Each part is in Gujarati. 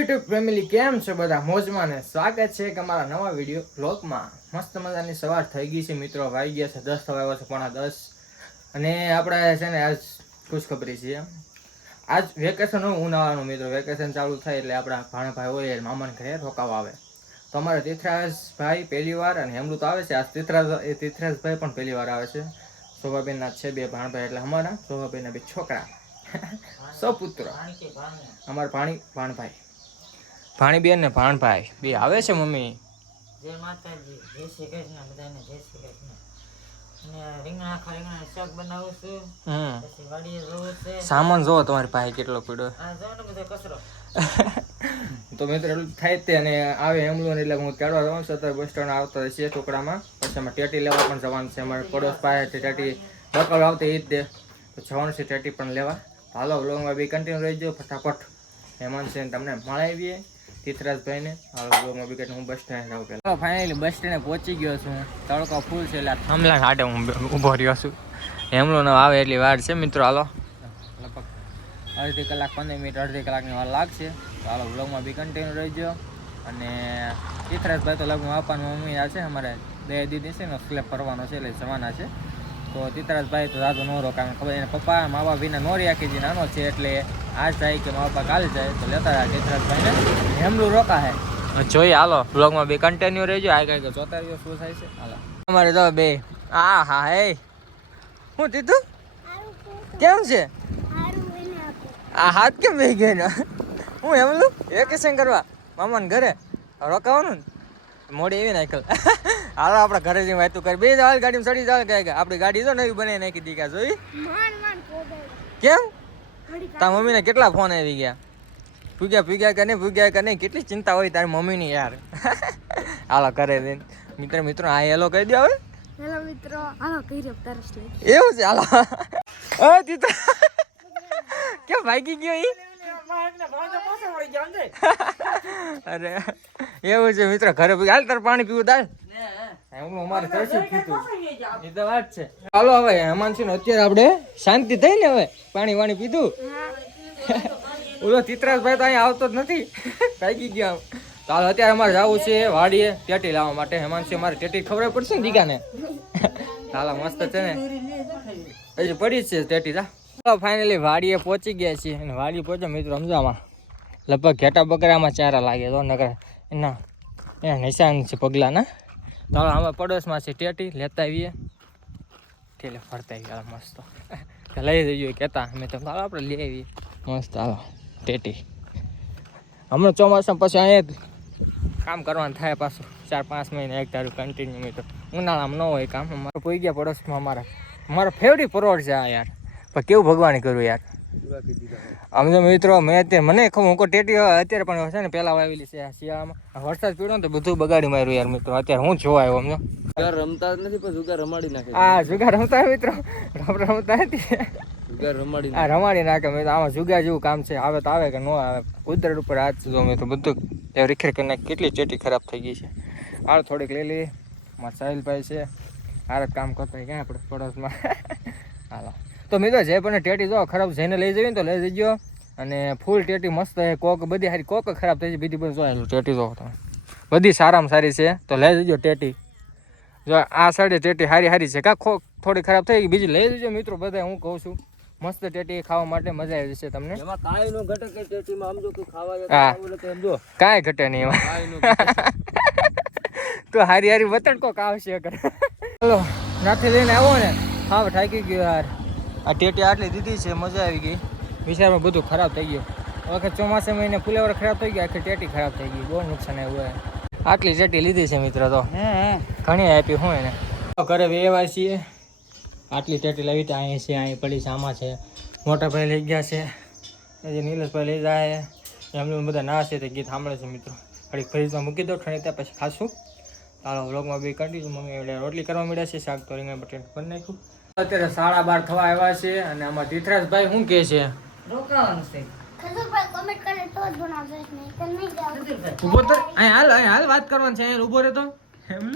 યુટ્યુબ ફેમિલી કેમ છે બધા? મોજમાં ને સ્વાગત છે કે અમારા નવા વીડિયો બ્લોગમાં મસ્ત મજાની સવાર થઈ ગઈ છે મિત્રો. વાગી ગયા છે દસ થવા આવ્યા છે પોણા દસ. અને આપણે છે ને આજ ખુશખબરી છે. આજ વેકેશન હોય ઉનાળાનું મિત્રો. વેકેશન ચાલુ થાય એટલે આપણા ભાણભાઈ હોય મામાને ઘરે રોકાવા આવે. તો અમારે તીર્થરાજભાઈ પહેલી વાર અને હેમલું તો આવે છે. આજ તીર્થરાજ એ તીર્થરાજભાઈ પણ પહેલી વાર આવે છે. શોભાબેનના છે બે ભાણભાઈ એટલે અમારા, શોભાબેનના બે છોકરા. સપુત્ર અમારા ભાણી, ભાણભાઈ. ભાણીબેન ને ભાણભાઈ. બે આવે છે મમ્મી? જય માતાજી જય શ્રી કૃષ્ણ બધાને જય શ્રી કૃષ્ણ. સામાન જોવો તમારી પાસે કેટલો પીડો તો મિત્ર થાય તે અને આવે એમલું એટલે હું તેડવા જવાનું છું. અત્યારે બસ સ્ટેન્ડ આવતા છે ટુકડામાં. પછી અમે ટેટી લેવા પણ જવાનું છે. અમારે પડોશ પાસે ટેટી બકલ આવતી એ જ દે. તો જવાનું છે ટેટી પણ લેવા. હાલો વ્લોગમાં બી કન્ટિન્યુ રહેજો. ફટાફટ. હેમંત છે તમને મળાવીએ. તીથરાજભાઈને હાલો વ્લોગમાં બી હું બસ સ્ટેન્ડ જાઉં પહેલાં ફાઇનલી બસ સ્ટેન્ડે પહોંચી ગયો છું. તડકો ફૂલ છે એટલે થાંભલા હાટે હું ઊભો રહ્યો છું. હેમલો ન આવે એટલી વાર છે મિત્રો હાલો. લગભગ અડધી કલાક પંદર મિનિટ અડધી કલાકની વાર લાગશે. તો હાલો બ્લોગમાં બી કન્ટિન્યુ રહેજો. અને તીથરાજભાઈ તો લગભગ આપવાનું મમ્મી આ છે અમારે બે દીદી છે ને સ્લેબ ફરવાનો છે એટલે જવાના છે. તો તીથરાજભાઈ તો દાદુ નો રોકાણ ખબર એને પપ્પા મા બાપ વિના નો રહ્યા કે જે નાનો છે એટલે આજ જાય કે મા બાપા કાલે જાય તો લેતા રહ્યા તીથરાજભાઈને હેમલું રોકા હે જોઈએ હાલો બ્લોગમાં બે કન્ટિન્યુ રહેજો આ કઈ જોતા રહ્યો શું થાય છે? હાલો. અમારે તો બે. હા હા હે. હું તીધું કેમ છે? આ હાથ કેમ બે ગયો હું એમલું વેકેશન કરવા? મામાને ઘરે? રોકાવાનું ને? મોડી એવી નાખલ. હાલો આપણે ઘરે જઈને વાતું કરી. બે હાલ ગાડીમાં ચડી ચાલ કે આપણી ગાડી તો નવી બને નાખી દીકા જોઈ? કેમ? તાર મમ્મીને કેટલા ફોન આવી ગયા? ભૂગ્યા ભૂગ્યા કે નહીં ભૂગ્યા કે નહીં? કેટલી ચિંતા હોય તારી મમ્મીની યાર. હાલો કરે જઈને. મિત્ર મિત્રો હા હેલો કહી દો હવે. હેલો મિત્રો. હાલો કઈ રહ્યો તરસ એવું છે હાલો. અ તીતા કેમ ભાગી ગયો ઈ? અરે. એવું છે મિત્ર ઘરે હાલ તાર પાણી પીવું દાલ હાલો હવે હેમાંશી ને અત્યારે આપણે શાંતિ થઈ ને હવે પાણી વાણી પીધું. ઓલો ચિત્રાજભાઈ તો અહીંયા આવતો જ નથી. ભાગી ગયા તો અત્યારે અમારે જવું છે વાડીએ ટેટી લાવવા માટે. હેમાંશી અમારે ટેટી ખબર પડશે ને દીકાને? ચાલો મસ્ત છે ને. હજી પડી છે ટેટી જા. ફાઇનલી વાડીએ પહોંચી ગયા છીએ. અને વાડી પહોંચ્યો મિત્રો સમજામાં લગભગ ઘેટા બકરામાં ચારા લાગે તો નકર એના એના નિશાન છે પગલાના તો હવે અમે પડોશમાં છે ટેટી, લેતા આવીએ. ઠેલે ફરતા ગયા મસ્ત. લઈ જઈએ કહેતા, અમે તો આપણે લઈ આવીએ. મસ્ત, હાલો, ટેટી. હમણાં ચોમાસામાં પછી અહીંયા કામ કરવાનું થાય પાછું. ચાર, પાંચ મહિને એક તારું કન્ટિન્યુ મિત્રો ઉનાળામાં ન હોય કામ. અમારે પોઈ ગયા પડોશમાં અમારા. મારો ફેવરિટ પરોડ છે આ યાર. પણ કેવું ભગવાન કરું યાર. આમ તો મિત્રો મેં અત્યારે મને ખબર હું ટેટી અત્યારે પણ છે ને પહેલાં વાવેલી છે શિયાળામાં. વરસાદ પડ્યો ને તો બધું બગાડી માર્યું યાર મિત્રો. અત્યારે હું જોવા આવ્યો સમજો. જુગાર રમતા નથી પણ જુગાર રમાડી નાખે આ જુગાર રમતા મિત્રો. રમ રમતા નથી. જુગાર રમાડી આ રમાડી નાખે મેં આમાં જુગાર જેવું કામ છે. આવે તો આવે કે ન આવે. કુદરત ઉપર હાથ જો મેં તો બધું રીખેર કરી નાખી. કેટલી ચેટી ખરાબ થઈ ગઈ છે. હાલ થોડીક લઈ લઈએ. મારા સાહિલભાઈ છે. હારે કામ કરતા ક્યાં આપણે પડોશમાં. હાલો. તો મિત્રો જે પણ ટેટી જો ખરાબ જઈને લઈ જવી તો લઈ જજો. અને ફૂલ ટેટી મસ્ત છે કોક બધી સારી કોક ખરાબ થઈ છે બીજી બધું જોયેલું ટેટી જો તમે. બધી સારામાં સારી છે તો લઈ જજો ટેટી. જો આ સાઈડે ટેટી હારી હારી છે કા ખો થોડી ખરાબ થઈ ગઈ બીજી લઈ જજો મિત્રો બધા હું કહું છું. મસ્ત ટેટી ખાવા માટે મજા આવી જશે તમને. એમાં કાંઈ ઘટે કે જો નહીં એમાં. તો હારી હારી વતન કોક આવશે કર ચલો નાથી લઈને આવો ને. હા થાકી ગયો યાર આ ટેટી આટલી દીધી છે મજા આવી ગઈ. વિચારમાં બધું ખરાબ થઈ ગયું. વખત ચોમાસા મહિને ફુલેવર ખરાબ થઈ ગયા આખી ટેટી ખરાબ થઈ ગઈ. બહુ નુકસાન આવ્યું હોય. આટલી ટેટી લીધી છે મિત્ર તો. ઘણી આપી હું એને. ઘરે વેવા છીએ. આટલી ટેટી લાવી તો અહીં છે અહીં પડી છે આમાં છે. મોટા ભાઈ લઈ ગયા છે. હજી નીલેશભાઈ લઈ જાય એમને બધા ના છે તે ગીત સાંભળે છે મિત્રો. ઘડીક ફ્રીજમાં મૂકી દો ઠંડી ત્યાં પછી ખાશું. ચાલો વ્લોગમાં બી કાઢી મમ્મી રોટલી કરવા મળ્યા છે શાક તો રીંગણ બટેટ કરી નાખ્યું. અત્યારે સાડા બાર થવા આવ્યા છે અને આમાં તીથરાજભાઈ શું કે છે? રોકાવાનું છે. તો અહીં હાલ અહીં હાલ વાત કરવાની છે અહીંયા ઊભો રહેતો. એમ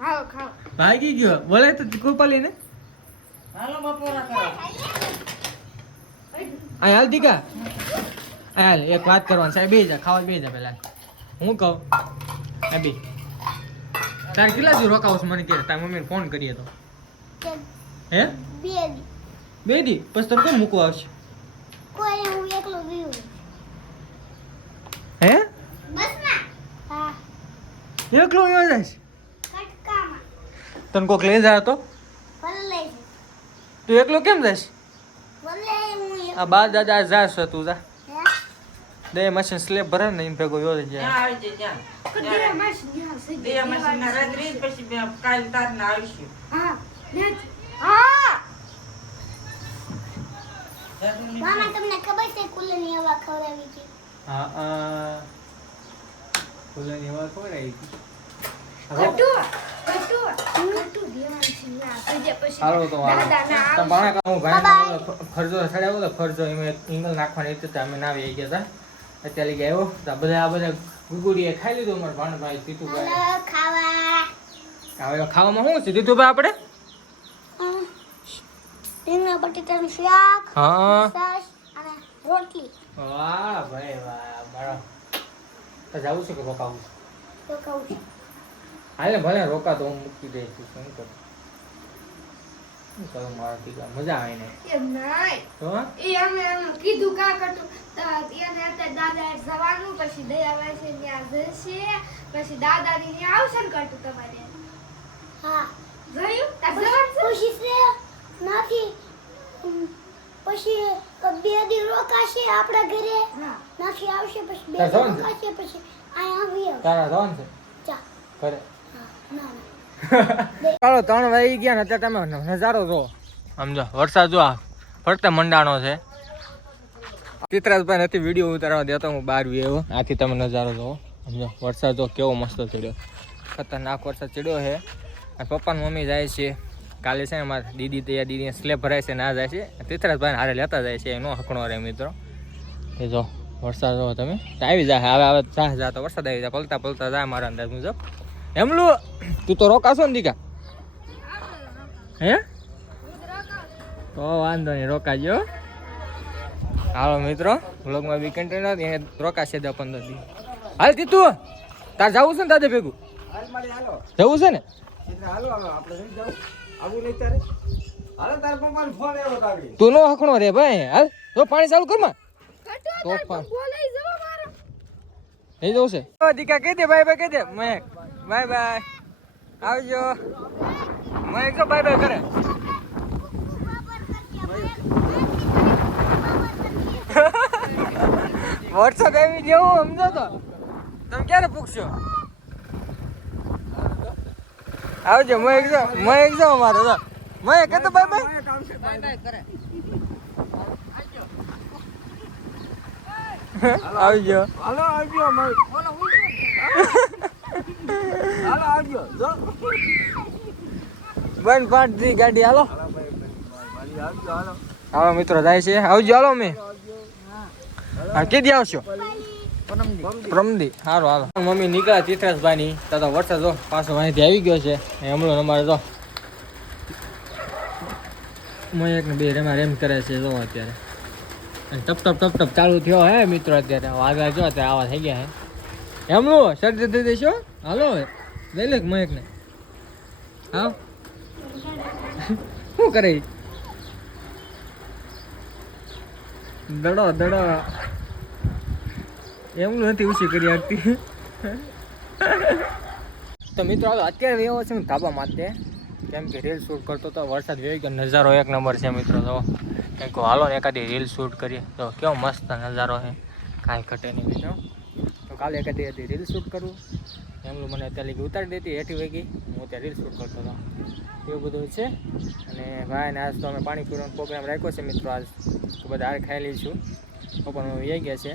ખાઓ ખાઓ. ભાગી ગયો. બોલે તો કૃપાલીને હાલો બપોરા કરો અહીં હાલ દીકા. હાલ એક વાત કરવાની સાહેબ બે જા ખાવા બે જા પેલા હું કહું? બી તારે કેટલા દી રોકાવું મને કે તારી મમ્મીને ફોન કરીએ તો. હે? બે દી બે દી પછી તને કોણ મૂકવા આવશે? કોઈ હું એકલો બીવું હે? બસ ના હા. એકલો આવ્યો જાય કટકામાં. તને કોક લઈ જાય તો? તું એકલો કેમ જઈશ? આ બા દાદા જાશ તું જા. હે? દે મશીન સ્લેબ ભરે ને એમ ભેગો યોજ જાય આવી જાય પછી કાલ તાર તારના આવીશું. હા. મામા તમને ખબર છે કુલરની હવા ખવડાવી છે? હા આ ફૂલોની હવા કોણ આવી હાલો તો હાલો તમે ભાણા કામ ભાઈ ખર્ચો સડાવ્યો તો એમાં ઇંગલ નાખવાની હતી તો અમે ના આવી ગયા હતા અત્યારે લઈ આવ્યો. તો બધા આ બધા ગુગુડીએ ખાઈ લીધું અમારા ભાણભાઈ તીતુભાઈ ખાવા. હવે ખાવામાં શું છે? તીતુભાઈ આપણે. રીંગણા બટેટાનું શાક હા અને રોટલી વાહ ભાઈ વાહ મારો તો જવું છે કે રોકાવું તો રોકાવું છું હાલે ભલે રોકા તો હું મૂકી દઈશ શું કરું શું કરું મજા આવે ને એમ નહીં તો એ અમે એમ કીધું કા કટું તો એને અત્યારે દાદા જવાનું પછી દયા છે ત્યાં જશે પછી દાદાની ત્યાં આવશે ને કટું તમારે હા જોયું જવાનું છે? છે નાખી. પછી બે દી રોકાશે આપણા ઘરે. નાખી આવશે પછી બે દી રોકાશે પછી અહીંયા આવી આવશે. તારા ધોન છે? ચા ઘરે. હા ના ના. ચાલો ત્રણ વાગી ગયા ને અત્યારે તમે નજારો જો સમજો વરસાદ જો આ ફરતે મંડાણો છે. ચિત્રાજભાઈ નથી વીડિયો ઉતારવા દેતો હું બહાર એવો આથી તમે નજારો જોવો સમજો વરસાદ જો કેવો મસ્ત ચડ્યો. ખતરનાક વરસાદ ચડ્યો છે. અને પપ્પા ને મમ્મી જાય છે. કાલે છે ને મારા દીદી તૈયાર દીદી સ્લેબ ભરાય છે ના જાય છે. ચિત્રાજભાઈ હારે લેતા જાય છે એનો હકણો રહે મિત્રો. એ જો વરસાદ રહો તમે આવી જાય હવે હવે જા જા તો વરસાદ આવી જાય પલતા પલતા જાય મારા અંદાજ મુજબ. એમલું તું તો રોકાશો ને દીકા? હે? તો વાંધો નહીં રોકાજો હાલો મિત્રો વ્લોગમાં બી કન્ટેનર એને રોકાશે દસ પંદર દી હાલ તીતું તાર જવું છે ને દાદા ભેગું? જવું છે ને? તું નો હકણો રે ભાઈ હાલ. તો પાણી ચાલુ કરમાં. જવા મારો. થઈ જવું છે. ઓ દીકા કહી દે બાય બાય કહી દે. મેં બાય બાય. આવજો. મહેક તો બાય બાય કરે. વોટ્સઅપ આવી જેવું સમજો તો. તમે ક્યારે પૂછશો આવજો મય જો મય જો અમારો તો મય કે તો ભાઈ બાય આવજો. હાલો આવજો મય. હાલો આવજો જો. બંધ પાટ દી ગાડી હાલો. ભાઈ હાલો. હાલો મિત્રો જાય છે. આવજો હાલો મેં હા કેદી આવશો? પ્રમદી. સારું હાલો. મમ્મી નીકળ્યા ચિત્રાસભાઈ ની તો વરસાદ જો પાછો અહીંથી આવી ગયો છે. હમણાં અમારે તો મયક બે રેમાં રેમ કરે છે જો અત્યારે. અને ટપ ટપ ટપ ટપ ચાલુ થયો હે મિત્રો અત્યારે. વાદળા જો અત્યારે આવા થઈ ગયા હે. એમનું શરદી દઈ દેશો હાલો લઈ લે મયક ને હા શું કરે દડો દડો. એમનું નથી ઓછી કરી શકતી તો મિત્રો અત્યારે એવો છે હું ધાબા માટે કેમ કે રીલ શૂટ કરતો તો વરસાદ વેવી કે નજારો એક નંબર છે મિત્રો તો કેમ કે હાલો ને એકાદી રીલ શૂટ કરીએ. તો કેવો મસ્ત નજારો છે. કાંઈ ઘટે નહીં મિત્રો. તો કાલે એકાદી હતી રીલ શૂટ કરવું એમનું મને અત્યારે લીધી ઉતારી દેતી હેઠી વહી ગઈ. હું ત્યાં રીલ શૂટ કરતો હતો. એવું બધું છે. અને ભાઈ ને આજ તો અમે પાણીપુરીનો પ્રોગ્રામ રાખ્યો છે મિત્રો, આજ. તો બધા હાર ખાઈ લઈશું. પણ વહી ગયા છે.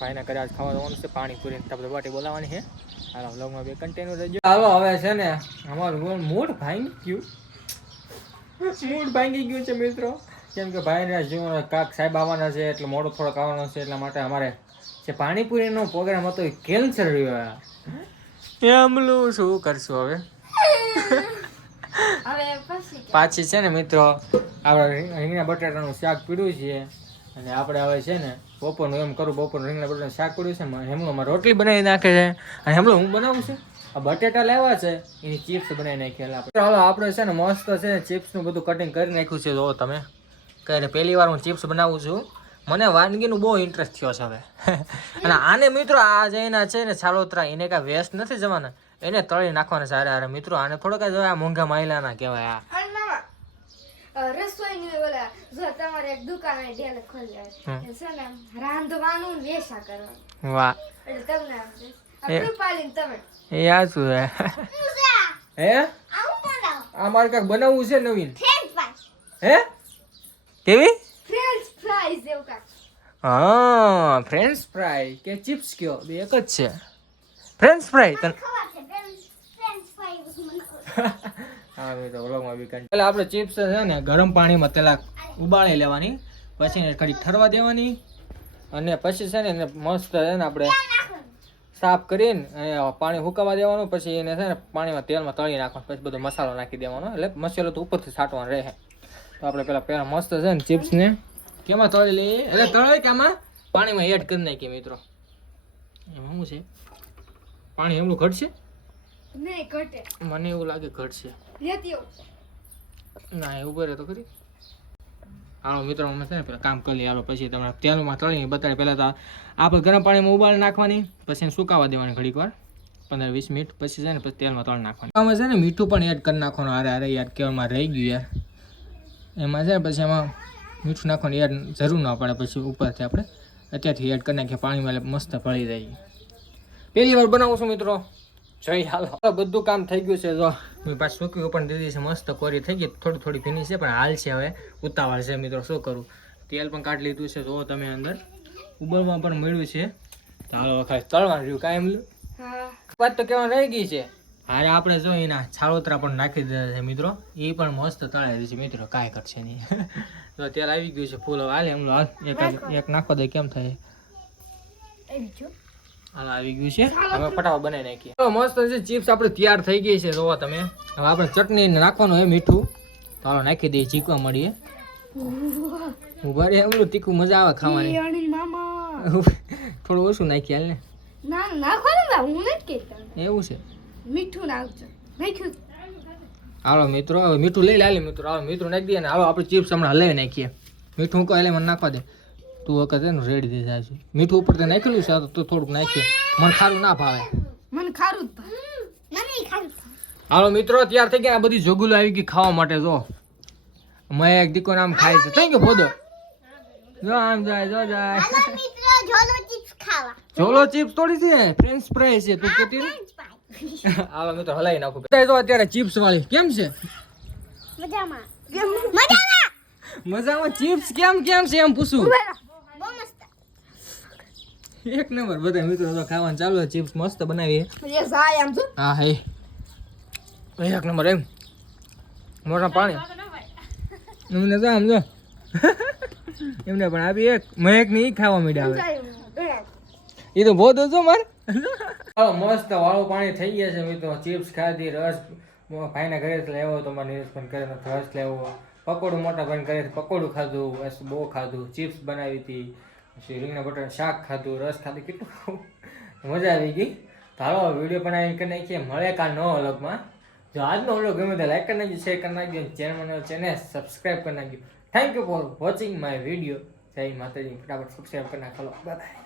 ભાઈના ઘરે આજ ખાવાનું છે પાણીપુરી ને બધા બાટી બોલાવવાની છે. હાલો વ્લોગમાં બે કન્ટેન્યુ રહેજો. હાલો હવે છે ને અમારું મૂડ ભાંગી ગયું. મૂડ ભાંગી ગયું છે મિત્રો. કેમ કે ભાઈના જીવન કાક સાહેબ આવવાના છે એટલે મોડો થોડોક આવવાનો છે એટલા માટે અમારે જે પાણીપુરીનો પ્રોગ્રામ હતો એ કેન્સલ રહ્યો એમલું શું કરશું હવે? હવે પછી કે પાછી છે ને મિત્રો આપણે રીંગણા બટાટાનું શાક પીડ્યું છે અને આપણે હવે છે ને બપોરનું એમ કરું, બપોરનું રીંગણા બટાટાનું શાક પડ્યું છે મારે હેમલોમાં રોટલી બનાવી નાખે છે. અને હેમલો હું બનાવું છું? આ બટેટા લેવા છે, એની ચિપ્સ બનાવી નાખેલા આપણે. હાલો, આપણે છે ને મસ્ત છે ને ચિપ્સનું બધું કટિંગ કરી નાખ્યું છે, જો તમે. કે પહેલી વાર હું ચિપ્સ બનાવું છું. મને વાનગીનું બહુ ઇન્ટરેસ્ટ થયો છે હવે. અને આને મિત્રો આ જે એના છે ને છાલોતરા, એને કાંઈ વેસ્ટ નથી જવાના. એને તળી નાખવાના સારા સારા મિત્રો, આને થોડો કાંઈ આ મોંઘા માયલાના કહેવાય આ. રસોઈની ઓલા જો તમારે એક દુકાન હોય ડેલે ખોલી છે ને રાંધવાનું વેસા કરવાનું. વાહ. એટલે તમને કૃપાલીન તમે. એ આ શું હે? હે? આવું આ મારે કાંઈક બનાવવું છે નવીન? હે? કેવી? ફ્રેન્ચ ફ્રાઈઝ એવું કાંઈક હા ફ્રેન્ચ કે ચિપ્સ કયો? બે એક જ છે. ફ્રેન્ચ ફ્રાય તને ખબર છે. ફ્રેન્ચ હા મેં તો વ્લોગમાં બી કાઢી એટલે આપણે ચિપ્સ છે ને ગરમ પાણીમાં તેલા ઉબાળી લેવાની, પછી એને ઘડી ઠરવા દેવાની, અને પછી છે ને એને મસ્ત છે ને આપણે સાફ કરીને પાણી સુકાવા દેવાનું, પછી એને છે ને પાણીમાં તેલમાં તળી નાખવાનું, પછી બધો મસાલો નાખી દેવાનો. એટલે મસાલો તો ઉપરથી છાંટવાનો રહે. તો આપણે પેલા પહેલાં મસ્ત છે ને ચિપ્સને કેમાં તળી લઈએ? એટલે તળે કે આમાં? પાણીમાં એડ કરી નાખીએ મિત્રો. એમાં શું છે? પાણી એમનું ઘટશે? નહીં ઘટે. મને એવું લાગે ઘટશે. રેતી ના એ બરે તો ખરી. હાલો મિત્રો અમે છે ને પેલા કામ કરી હાલો પછી તમારે તેલમાં તળીને બતાડે પહેલાં તો આપણે ગરમ પાણીમાં ઉબાળી નાખવાની પછી એને સુકાવા દેવાની ઘડીક વાર. પંદર વીસ મિનિટ પછી છે ને પછી તેલમાં તળી નાખવાનું. આમાં છે ને મીઠું પણ એડ કરી નાખવાનું. અરે અરે યાર કેવામાં રહી ગયું યાર. એમાં છે ને પછી એમાં મીઠું નાખવાની યાર જરૂર ના પડે. પછી ઉપરથી આપણે અત્યારથી એડ કરી નાખીએ. પાણીમાં મસ્ત ભળી જાય. પહેલી વાર બનાવું છું મિત્રો. જય હાલો. બધું કામ થઈ ગયું છે જો. મેં પાછું સૂક્યું પણ દીધી છે મસ્ત કોરી થઈ ગઈ. થોડી થોડી ભીની છે પણ હાલ છે હવે. ઉતાવળ છે મિત્રો શું કરું? તેલ પણ કાઢી લીધું છે જો તમે અંદર. ઉબરમાં પણ મળ્યું છે. ચાલો ખાલી તળવાનું રહ્યું કાંઈ એમ વાત તો કેવા રહી ગઈ છે. હારે આપણે જો એના છાળોતરા પણ નાખી દીધા છે મિત્રો. એ પણ મસ્ત તળાવી છે મિત્રો કાંઈ કરશે નહીં. તો તેલ આવી ગયું છે ફૂલ હાલે એમનું હાલ એક નાખો. દે કેમ થાય? હાલ આવી ગયું છે. હવે ફટાફટ બનાવી નાખીએ. તો મસ્ત છે ચિપ્સ આપણે તૈયાર થઈ ગઈ છે જોવા તમે. હવે આપણે ચટણી નાખવાનું હોય મીઠું. તો હાલો નાખી દઈએ ચીકવા મળીએ. ઊભા રે એમનું તીખું મજા આવે ખાવાની. મામા. થોડું ઓછું નાખી હાલ ને. ના ના, ને હું નથી એવું છે? મીઠું નાખજો. નાખ્યું. હાલો મિત્રો હવે મીઠું લઈ લે મિત્રો. હાલો મીઠું નાખી દઈએ ને હાલો આપણે ચિપ્સ હમણાં હલાવી નાખીએ. મીઠું કહે એટલે મને નાખવા દે. તું વખત છે ને રેડી દે જાય છે. મીઠું ઉપર તે નાખેલું છે તો તું થોડુંક નાખીએ મને ખારું ના ભાવે. મને ખારું હાલો મિત્રો તૈયાર થઈ ગયા. આ બધી જોગુલો આવી ગઈ ખાવા માટે જો. મેં એક દીકો નામ ખાય છે. થઈ ગયો ફોદો જો આમ જાય જો જાય. હાલો મિત્રો જોલો ચિપ્સ ખાવા. જોલો ચિપ્સ થોડી છે. ફ્રેન્ચ ફ્રાય છે. તું કેતી ને હાલો મિત્રો હલાવી નાખો. તો અત્યારે ચિપ્સ વાળી. કેમ છે? મજામાં. મજામાં. મજામાં? ચિપ્સ કેમ કેમ છે? એમ પૂછું. એક નંબર બધા મિત્રો તો ખાવાનું ચાલુ છે ચિપ્સ મસ્ત બનાવીએ. એ આમ હા હે. એક નંબર એમ. મોટા પાણી. એમને તો આમ જો. એમને પણ આપી એક. મહેકની ખાવા હવે. એ. તો બહુ દો માર. મસ્ત વાળું પાણી થઈ ગયા છે મિત્રો. ચિપ્સ ખાધી રસ. ભાઈના ઘરે લેવો તો મારે નિરસ પણ કરે રસ લેવો પકોડું મોટા ભાઈને કરે પકોડું ખાધું બસ બહુ ખાધું. ચિપ્સ બનાવી હતી. પછી રીંગણા બટાટા શાક ખાધું, રસ ખાધું, કેટલું મજા આવી ગઈ. તો વીડિયો આવી કરી નાખીએ. મળે કાં ન અલગમાં જો આજનો ઓલો ગમે તો લાઈક કરી નાખજો શેર કરી નાખજો ચેનલ ચેનલ સબસ્ક્રાઈબ કરી નાખજો. Thank you for watching my video જય માતાજી. ફટાફટ સબસ્ક્રાઈબ કરી નાખો. બાય